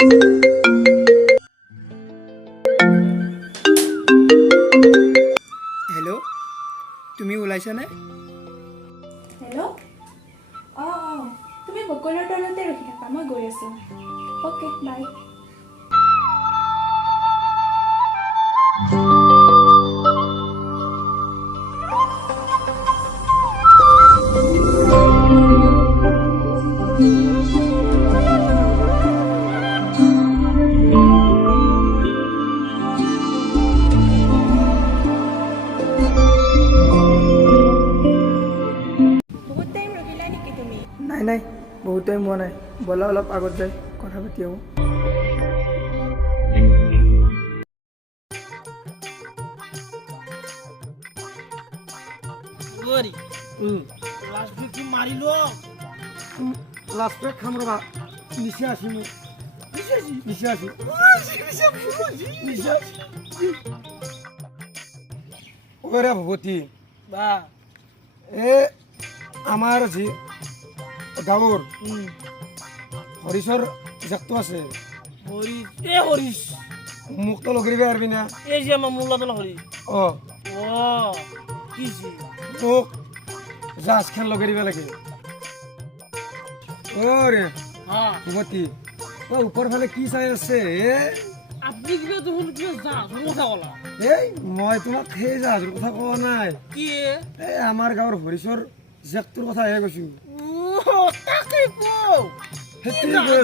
Hello', তুমি ওলাইছানে? Hello', অঁ তুমি বকুলৰ তলতে ৰখি থাকা, মই গৈ আছোঁ। Okay bye. বহুত টাইম ৰখিলা নেকি তুমি? নাই বহুত টাইম হোৱা নাই, ব'লা অলপ আগত যাই কথা পাতি আহোঁ। লাষ্ট উইক মাৰিলো লাষ্ট পেক খাম ৰ'বা, নিচে আছি মোক নিচে আছি ওৰে ভগৱতী বা এ আমাৰ যি গাঁৱৰ হৰিশৰ জাকটো আছে, হৰিশ এ হৰিশ মোকতো লগৰিব পাৰিবি না? এই যে আমাৰ মূলাটো হৰিশ অঁ কি যি মোক জাহাজ খেল লগৰিব লাগে। অ'ৰে হা ভগৱতী ওপৰ ফালে কি চাই আছে এ? আপনি কিবা দেখোন কিবা জাহাজৰ কথা ক'লা। এই মই তোমাক সেই জাহাজৰ কথা কোৱা নাই, কি এই আমাৰ গাঁৱৰ হৰিশৰ জেকটোৰ কথাহে কৈছো। তাকে কওঁ সেইটোৱে কৈ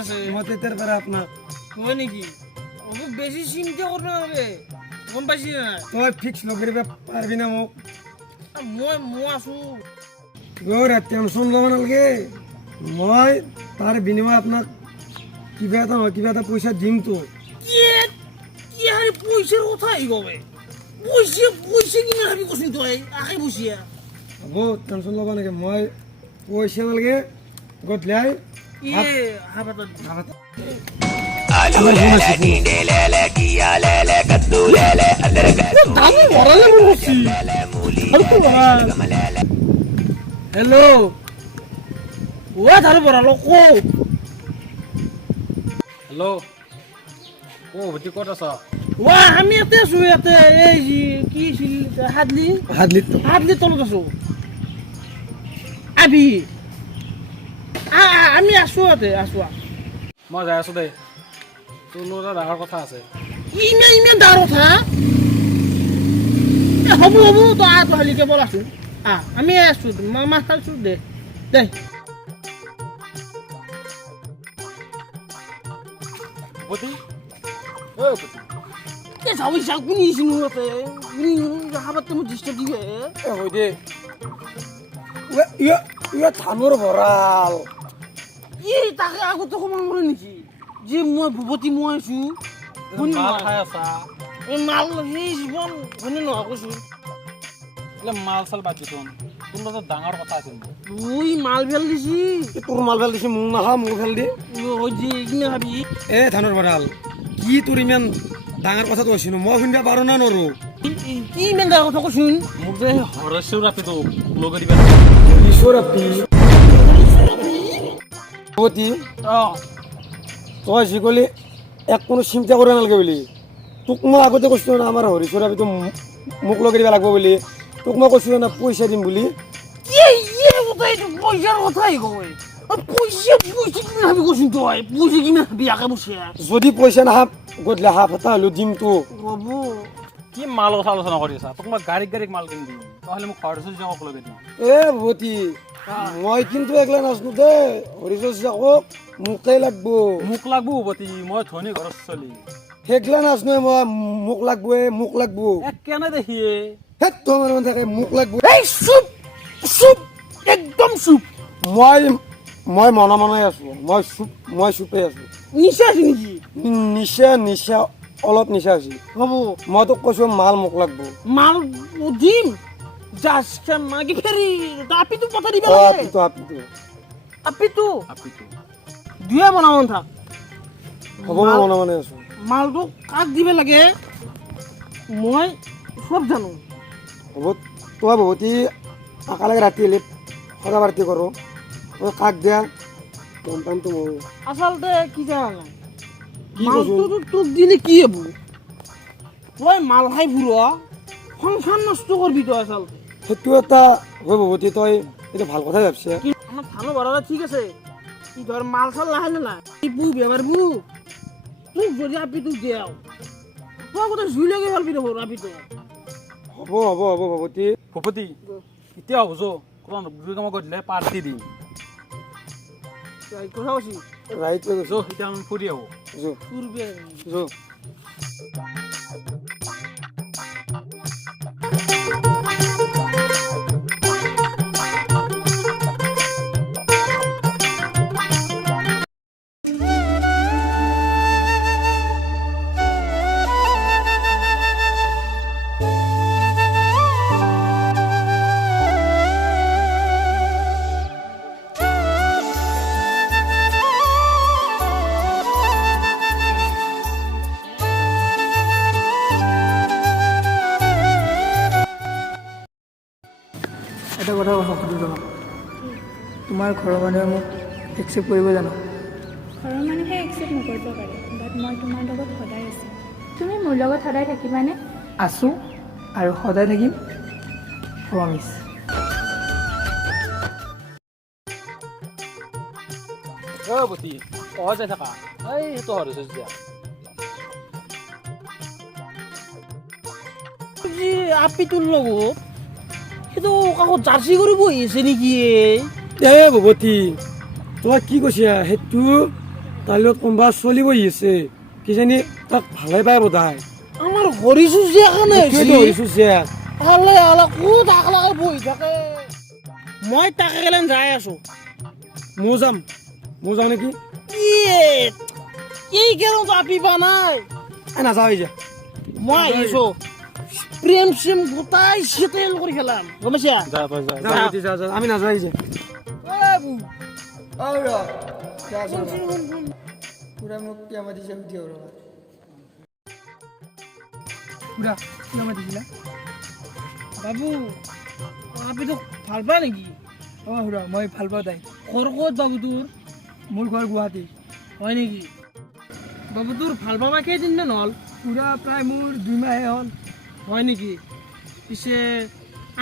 আছো মই তেতিয়াৰ পৰা আপোনাক। হয় নেকি? মোক বেছি চিন্তা কৰিব নালাগে, গম পাইছি নাই? তই ফিক্স লগৰিব পাৰিবি না মোক? মই আছো। টেনশ্যন ল'ব নালাগে, মই তাৰ বিনিময়ত আপোনাক কিবা এটা নহয় কিবা এটা পইচা দিমতো। কি হাৰি পইচাৰ কথা আহি গ'লে পইচা কিনে ভাবি কৈছো তই আকে পইচা হ'ব টেনশ্যন ল'ব নালাগে, মই পইচা নালাগে গধূলাই হেল্ল' ধাৰে বঢ়ালো কওঁ। হেল্ল' ভূতি ক'ত আছ? আমি ইয়াতে আছো, ইয়াতে এই কি আছিল হাদলি তলত আছো। আবি আমি আছো ইয়াতে আছো। মই যাই আছো দেই, তোৰ লগত এটা ডাঙৰ কথা আছে। ইমান ডাঙৰ কথা? হ'ব তই হালি কেৱল আছো আমি আছো মই মাছ খাইছো দে দে। ভূতি যাবি চাওক কোনি আহিছিনো ইয়াতে হাবাতে মোক ডিষ্টাৰ্ব দিবে। হয় দে ইয়াত ধানৰ ভঁৰাল তাকে আগতে সোমাব পাৰে নেকি যে মই ভূপতি মই আছো মাল খাই আছা? মাল সেই জীৱন হয়নে নহয় কৈছো? মাল চাল বাদ দিছোন, তোৰ লগত ডাঙৰ কথা আছিল। তুই মাল ফেল দিছি, তোৰ মাল ফেল দিছি, মোক নাখা মোক ফেল দি কিনে ভাবি এ ধানৰ ভঁৰাল কি তোৰ ইমান ডাঙৰ কথাটো কৈছিনো মই শুনিব পাৰো না নৰো? কি ইমান ডাঙৰ কথা কৈছোন? মোক যে হৰেশ্বৰ ৰাপিটো লগ দিবা ঈশ্বৰ আপি ভূপতি তই যি কলি এক কোনো চিন্তা কৰিব নালাগে বুলি, তোক মই আগতে কৈছিলো না আমাৰ হৰিশ্বৰ আপিটো মোক লগ দিব লাগিব বুলি, তোক মই কৈছিলো না পইচা দিম বুলি। পইচাৰ কথাই কয় পইচা কিমান ভাবি কৈছোন তই পইচা কিমান ভাবি আকে বসে যদি পইচা নাহা গধূলি হাফ এটা হ'লেও দিম তো। ৰ'ব কি মাল কথা আলোচনা কৰি আছা? তোক মই গাড়ীত মাল কিনি দিম, তাহলে মোক হৰেশ্বৰ যাকক লগে দিম। এ ভূপতি মই কিন্তু একলা নাচনো দে, হৰিশ্বৰ যাকক মোকে লাগব। মোক লাগবো ভূপতি, মই ধনী ঘৰৰ চলি। সেইগলা নাচনো মই মোক লাগব কেনে দেখিয়ে সেই তোমাৰ মানে থাকে মোক লাগব। এই চুপ চুপ একদম চুপ। মই মনে আছো, মই চুপে আছো। নিচা আছে নেকি? নিচা অলপ নিচা আছে। হ'ব মই তোক কৈছো মাল মোক লাগব। মাল দিম জাজ খান মাগি ফেৰি আপিটো পঠাই দিবা লাগে। আপিটো দুয়ে বনাব থাক। হ'ব মই মনে আছো। মালটো কাক দিবে লাগে মই সব জানো। হ'ব তই ভূপতি একেলগে ৰাতি হ'লে সদা বাৰ্তি কৰোঁ, তই কাক দিয়া গম পাম তো মই। আচলতে কি জানা কি মালটো তোক দিলে কি হ'ব তই মাল খাই ফুৰোৱা সংসাৰ নষ্ট কৰবি তই আচলতে সেইটো এটা হয় ভৱতী তই এইটো ভাল কথাই ভাবছে আমাৰ ধানো ভৰালে ঠিক আছে ই ধৰ মাল চাল নাহে নে নাই ই বু বেমাৰ বু তোক যদি আপিটোক দিয়াও তই গোটেই জুই লাগি ভালবি দেখোন আপিটো হ'ব হ'ব হ'ব ভৱতী ভূপতি এতিয়া বুজো কোনো বুজি কাম কৰি দিলে পাৰ্টি দিম কথা কৈছি ৰাইট হৈ গৈছো এতিয়া আমি ফুৰি আহোঁ যো ফুৰবে যো এটা কথা সুধো তোমাক তোমাৰ ঘৰৰ মানুহে মোক একচেপ্ট কৰিব জানো ঘৰৰ মানুহে একচেপ্ট নকৰিব পাৰে বাট মই তোমাৰ লগত সদায় আছোঁ তুমি মোৰ লগত সদায় থাকিবানে আছোঁ আৰু সদায় থাকিম প্ৰমিছ ভূপতি অহা যাই থাকা এই সেইটো হৰিছো দিয়া যে আপিটোৰ লগত সেইটো কাকো জাৰ্চি কৰি বহি আছে নেকি এ ভৱতী তোমাক কি কৈছা সেইটো তাৰ লগত কোনোবা চলি বহি আছে কিজানি তাক ভালে পাই বোধাই আমাৰ হৰিছো যে কাৰণে ধৰিছো যে হালে হালে ক'ত আকলাকে বহি থাকে মই তাকে গেলেন যাই আছো ময়ো যাম নেকি এই কেন আপিবা নাই নাযাওঁ যে মই আহিছো প্ৰেম চেম গোটাই চেটেল কৰি খেলাম গম পাইছা যা তই যা যা ভৱতী, যা আমি নাযাওঁ যে পুৰা মোক কিয় মাতিছে সুধি ৰ'বা পুৰা কিয় মাতিছিলা বাবু আপিটোক ভাল পায় নেকি অঁ খুৰা মই ভাল পাওঁ তাই ঘৰ ক'ত বাবু তোৰ মোৰ ঘৰ গুৱাহাটী হয় নেকি বাবু তোৰ ভাল পাবা কেইদিনমান হ'ল পুৰা প্ৰায় মোৰ 2 মাহে হ'ল হয় নেকি পিছে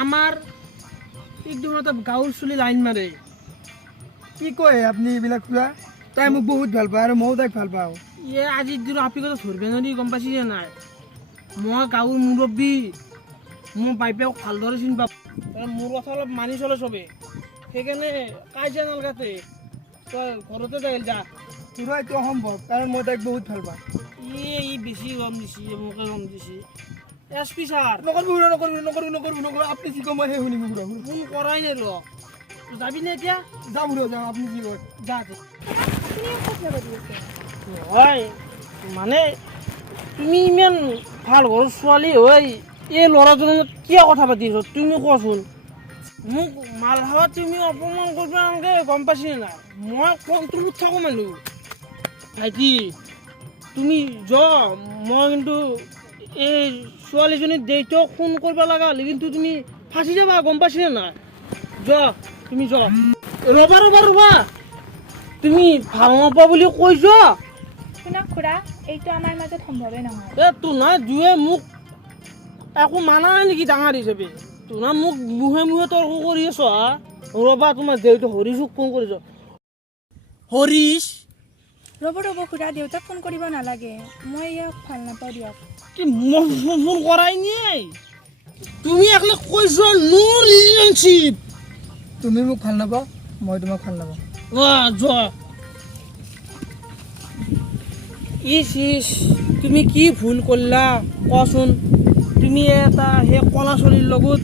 আমাৰ একদম এটা গাঁৱৰ চলি লাইন মাৰে কি কয় আপুনি এইবিলাক খুৰা তাই মোক বহুত ভাল পায় আৰু ময়ো তাইক ভাল পাওঁ আজিৰ দিনত আপি কথা ধৰিব নোৱাৰি গম পাইছি নে নাই মই গাঁৱৰ মুৰব্বী মোৰ বাইপেক ভালদৰে চিনি পাব মোৰ কথা অলপ মানি চলে চবে সেইকাৰণে কাজিয়া নালগাতে তই ঘৰতে যাই যা খুৰা এইটো অসম্ভৱ কাৰণ মই তাইক বহুত ভাল পাওঁ ই বেছি গম দিছি মোকে গম দিছি এছ পি ছাৰ নকৰিব খুৰা নকৰিব আপুনি যি কয় মই সেই শুনিম খুৰা ফোন কৰাই নাই ৰ যাবি নে এতিয়া যাম খুৰা যাম আপুনি যি কয় যা আপুনি ক'ত যাব দি আছে হয় মানে তুমি ইমান ভাল ঘৰৰ ছোৱালী হৈ এই ল'ৰাজনৰ লগত কিয় কথা পাতি আছ তুমি কোৱাচোন মোক মাল খাবা তুমি অপমান কৰিব নালাগে গম পাইছি নে নাই মই কণ্ট্ৰলত থাকোঁ মানুহ ভাইটি তুমি মই কিন্তু এই ছোৱালীজনীৰ দেউতাক ফোন কৰিব লগা হ'লে কিন্তু তুমি ফাঁচি যাবা গম পাইছি নে নাই তুমি ৰবা তুমি ভাল নাপা বুলি কৈ যোৱা শুনক খুৰা এইটো আমাৰ মাজত সম্ভৱেই নহয় তোনা দুয়ে মোক একো মানা নাই নেকি ডাঙৰ হিচাপে তোনা মোক মুহে তৰ্ক কৰি আছ ৰবা তোমাৰ দেউতা হৰিশক ফোন কৰিছ হৰিশ ৰ'ব খুৰা দেউতাক ফোন কৰিব নালাগে মই ইয়াক ভাল নাপাওঁ দিয়ক কি ফোন কৰাই নাই তুমি একলে কৈ যোৱা নো ৰিলেশ্যনশ্বিপ তুমি মোক ভাল নাপাওঁ মই তোমাক ভাল নাপাওঁ যোৱা তুমি কি ভুল কৰিলা কোৱাচোন তুমি এটা সেই কলা ছোৱালীৰ লগত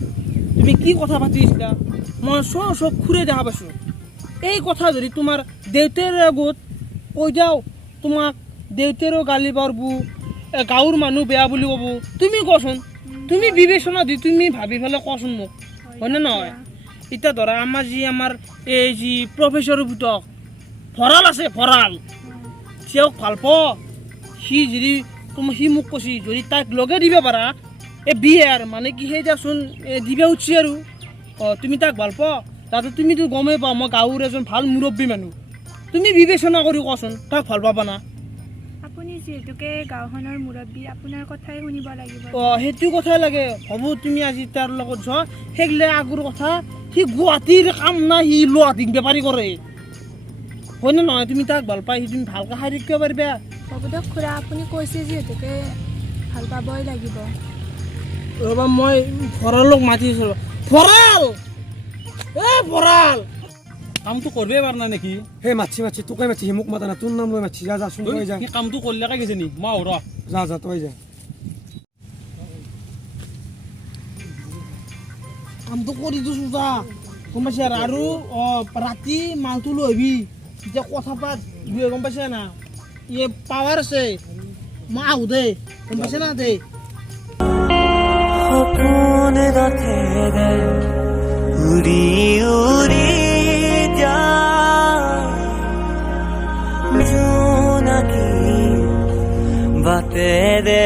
তুমি কি কথা পাতিছিলা মই চব খুৰে দেখা পাইছোঁ এই কথা যদি তোমাৰ দেউতাৰ আগত কৈ যাওঁ তোমাক দেউতাৰো গালি পাৰিব গাঁৱৰ মানুহ বেয়া বুলি ক'ব তুমি কোৱাচোন তুমি বিবেচনা দি তুমি ভাবি পেলাই কোৱাচোন মোক হয়নে নহয় এতিয়া ধৰা আমাৰ এই যি প্ৰফেচৰ পুতক ভঁৰাল আছে ভঁৰাল তেওঁক ভাল পাওঁ সি মোক কৈছি যদি তাক লগে দিব পাৰা এই বিয়াৰ মানে কি সেই দেচোন দিব উঠছি আৰু তুমি তাক ভাল পোৱা তাতে তুমিতো গমেই পাওঁ মই গাঁৱৰ এজন ভাল মুৰব্বী মানুহ তুমি বিবেচনা কৰি কোৱাচোন তাক ভাল পাবা না আপুনি যিহেতুকে গাঁওখনৰ মুৰব্বী আপোনাৰ কথাই শুনিব লাগিব সেইটো কথাই লাগে হ'ব তুমি আজি তাৰ লগত যোৱা সেইগিলা আগৰ কথা সি গুৱাহাটীৰ কাম নাই সি লোৱাটিং বেপাৰী কৰে হয়নে নহয় তুমি তাক ভাল পাই সি তুমি ভালকৈ শাৰী কিয় পাৰিবা হ'ব দিয়ক খুৰা আপুনি কৈছে যিহেতুকে ভাল পাবই লাগিব ৰ'বা মই ভঁৰালক মাতি আছোঁ ভঁৰাল ভঁৰাল কামটো কৰিবই পাৰা নাই নেকি সেই মাতছি তোকে মাতছি মোক মাতা না তোৰ নাম লৈ মাতছি যা যাচোন তই যা সি কামটো কৰিলেকে গৈছে নি মই ৰ যা তই যা কামটো কৰি দিছোঁ যা গম পাইছা আৰু ৰাতি মালটো লৈ আহিবি এতিয়া কথা পাত দুয়ে গম পাইছা না ইয়ে পাৱাৰ আছে মই আহোঁ দেই গম পাইছা না দেই সপোন ৰাখে দে উৰি উৰি যায় জোনাকী বাটে দে